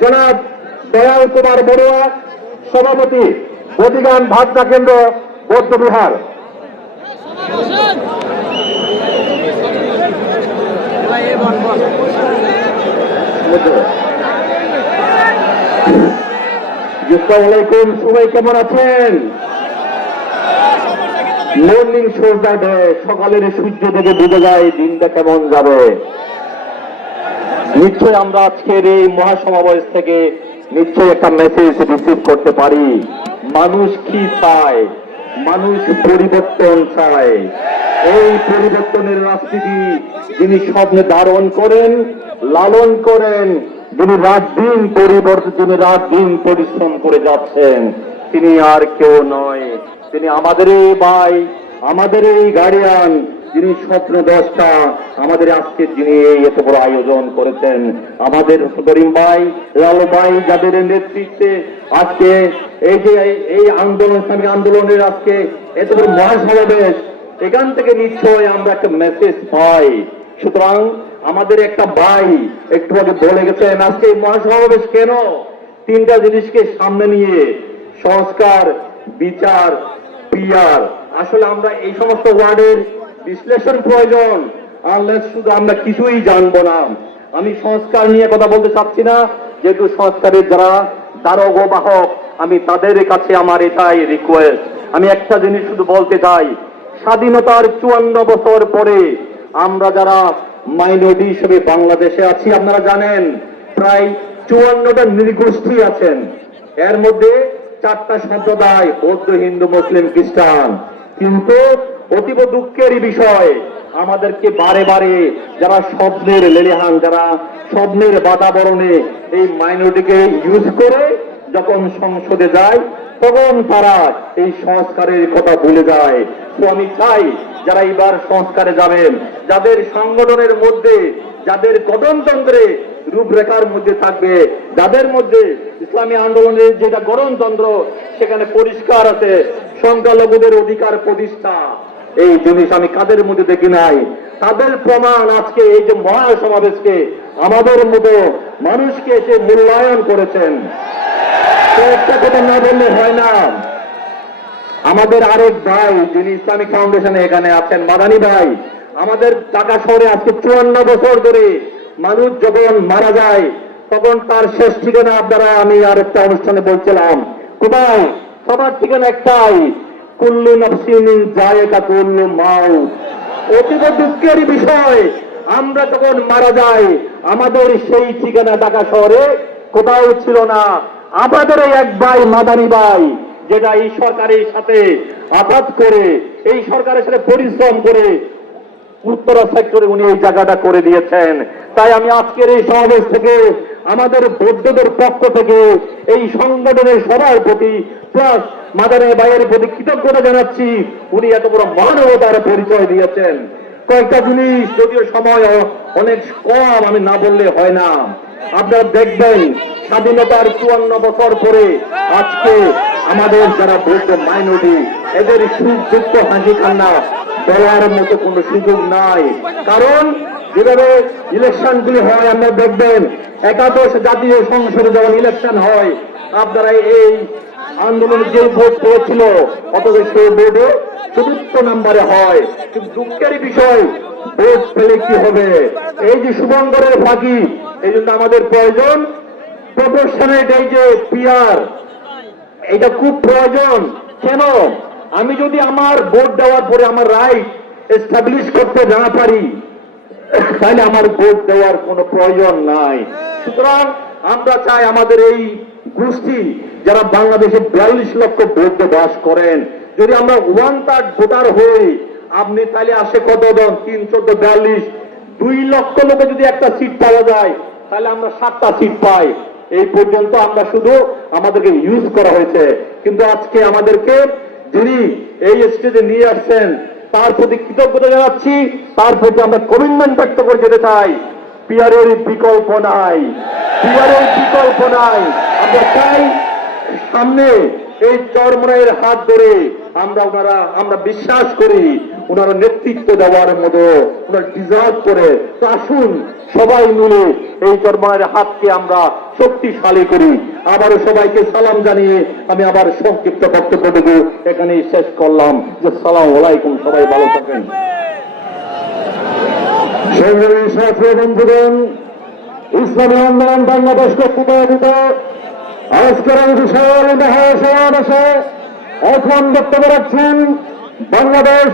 জনাব দয়াল কুমার বড়ুয়া, সভাপতি অধিগান ভাবনা কেন্দ্র সবাই কেমন আছেন? মর্নিং ডে সকালের সূর্য থেকে ডুবে যায়, দিনটা কেমন যাবে? নিশ্চয় আমরা আজকের এই মহাসমাবেশ থেকে নিশ্চয় একটা মেসেজ রিসিভ করতে পারি। মানুষ কি চায়? মানুষ পরিবর্তন চায়। এই পরিবর্তনের রাজনীতি যিনি স্বপ্নে ধারণ করেন, লালন করেন, যিনি রাত দিন পরিবর্তন যিনি রাত দিন পরিশ্রম করে যাচ্ছেন, তিনি আর কেউ নয়। তিনি আমাদের এই ভাই আমাদের এই গার্ডিয়ান যিনি স্বপ্ন দশটা আমাদের আজকে যিনি এত বড় আয়োজন করেছেন, আমাদের করিম ভাই, লাল ভাই, যাদের নেতৃত্বে আজকে এই যে এই আন্দোলন ইসলামী আন্দোলনের আজকে এত বড় মহাসমাবেশ, এখান থেকে নিশ্চয় আমরা একটা মেসেজ পাই। সুতরাং আমাদের একটা ভাই একটু আগে বলে গেছেন, আজকে এই মহাসমাবেশ কেন? তিনটা জিনিসকে সামনে নিয়ে সংস্কার, বিচার পিয়ার আসলে আমরা এই সমস্ত ওয়ার্ডের বিশ্লেষণ প্রয়োজন। আনলেস শুধু আমরা কিছুই জানব না। আমি সংস্কার নিয়ে কথা বলতে চাচ্ছি না। যেহেতু সংস্কারের যারা দ্বারক ও বাহক, আমি তাদের কাছে আমার এটাই রিকোয়েস্ট আমি একটা জিনিস শুধু বলতে চাই। স্বাধীনতার চুয়ান্ন বছর পরে আমরা যারা মাইনরিটি হিসেবে বাংলাদেশে আছি, আপনারা জানেন, প্রায় চুয়ান্নটা নৃগোষ্ঠী আছেন। এর মধ্যে চারটা সম্প্রদায়, বৌদ্ধ, হিন্দু, মুসলিম, খ্রিস্টান। কিন্তু অতীব দুঃখেরই বিষয়। আমাদেরকে বারে বারে যারা স্বপ্নের লেলিহান, যারা স্বপ্নের বাতাবরণে এই মাইনরিটিকে ইউজ করে যখন সংসদে যায়, তখন তারা এই সংস্কারের কথা ভুলে যায়। তো আমি চাই যারা এবার সংস্কারে যাবেন, যাদের সংগঠনের মধ্যে, যাদের গঠনতন্ত্রে রূপরেখার মধ্যে থাকবে, যাদের মধ্যে ইসলামী আন্দোলনের যেটা গণতন্ত্র সেখানে পরিষ্কার আছে, সংখ্যালঘুদের অধিকার প্রতিষ্ঠা। এই জিনিস আমি কাদের মধ্যে দেখি নাই? তাদের প্রমাণ আজকে এই যে মহা সমাবেশকে আমাদের মতো মানুষকে এসে মূল্যায়ন করেছেন। একটা কথা না বললে হয় না। আমাদের আরেক ভাই, যিনি ইসলামিক ফাউন্ডেশনে এখানে আছেন, মাদানী ভাই, আমাদের ঢাকা শহরে আজকে চুয়ান্ন বছর ধরে মানুষ যখন মারা যায়, তখন তার শেষ ঠিকানা আপনারা আমি আরেকটা অনুষ্ঠানে বলছিলাম। কোথায় সবার ঠিকানা একটাই। কুল্লু নফসিমিন জায়গা কুল্লু মাউ অতীব দুঃখের বিষয়, আমরা যখন মারা যাই, আমাদের সেই ঠিকানা ঢাকা শহরে কোথাও ছিল না। আমাদের এক ভাই মাদানী ভাই, যেটা এই সরকারের সাথে আঘাত করে, এই সরকারের সাথে পরিশ্রম করে উত্তরা সেক্টরে উনি এই জায়গাটা করে দিয়েছেন। তাই আমি আজকের এই সমাবেশ থেকে আমাদের বৌদ্ধদের পক্ষ থেকে এই সংগঠনের সবার প্রতি প্লাস মাদানের বাইয়ের প্রতি কৃতজ্ঞতা জানাচ্ছি। উনি এত বড় মানবতার পরিচয় দিয়েছেন। কয়েকটা জিনিস যদিও সময় অনেক কম, আমি না বললে হয় না। আপনারা দেখবেন, স্বাধীনতার চুয়ান্ন বছর পরে আজকে আমাদের যারা বৌদ্ধ মাইনরিটি এদের দুঃখ হাসি কান্না বলার মতো কোনো সুযোগ নাই। কারণ যেভাবে ইলেকশন গুলি হয়, আমরা দেখবেন একাদশ জাতীয় সংসদে যখন ইলেকশন হয়, আপনারা এই আন্দোলন যে ভোট পেয়েছিল, অথচ সেই ভোটে চতুর্থ নম্বরে হয়। কিন্তু দুঃখের বিষয়, ভোট পেলে কি হবে? এই যে শুভঙ্করের ফাঁকি, এই জন্য আমাদের প্রয়োজন প্রপোর্শনেট এই যে পিয়ার এটা খুব প্রয়োজন। কেন? আমি যদি আমার ভোট দেওয়ার পরে আমার রাইট এস্টাবলিশ করতে না পারি তাহলে আমার ভোট দেওয়ার কোনো প্রয়োজন নাই। সুতরাং আমরা চাই আমাদের এই গোষ্ঠী যারা বাংলাদেশে বিয়াল্লিশ লক্ষ ভোট বাস করেন, যদি আমরা ওয়ান থার্ড ভোটার হই, আপনি তাহলে আসে কত দন তিন, চোদ্দ, বিয়াল্লিশ। দুই লক্ষ লোকে যদি একটা সিট পাওয়া যায়, তাহলে আমরা সাতটা সিট পাই। এই পর্যন্ত আমরা শুধু আমাদেরকে ইউজ করা হয়েছে। কিন্তু আজকে আমাদেরকে যিনি এই স্টেজে নিয়ে আসছেন তার প্রতি কৃতজ্ঞতা জানাচ্ছি। তার প্রতি আমরা কমিটমেন্ট ব্যক্ত করে যেতে চাই। পিয়ারের বিকল্প নাই। পিয়ারের বিকল্প নাই। আমরা চাই সামনে এই চরমরাইয়ের হাত ধরে আমরা ওনারা, আমরা বিশ্বাস করি ওনারা নেতৃত্ব দেওয়ার মতো, ওনারা ডিজার্ভ করে আসুন সবাই মিলে এই চরমায়ের হাতকে আমরা শক্তিশালী করি। আবারও সবাইকে সালাম জানিয়ে আমি আবার সংক্ষিপ্ত বক্তব্যটুকু এখানেই শেষ করলাম। যে সালাম আলাইকুম, সবাই ভালো থাকেন। ইসলামী আন্দোলন বাংলাদেশ কর্তৃক আজকের এখন বক্তব্য রাখছেন বাংলাদেশ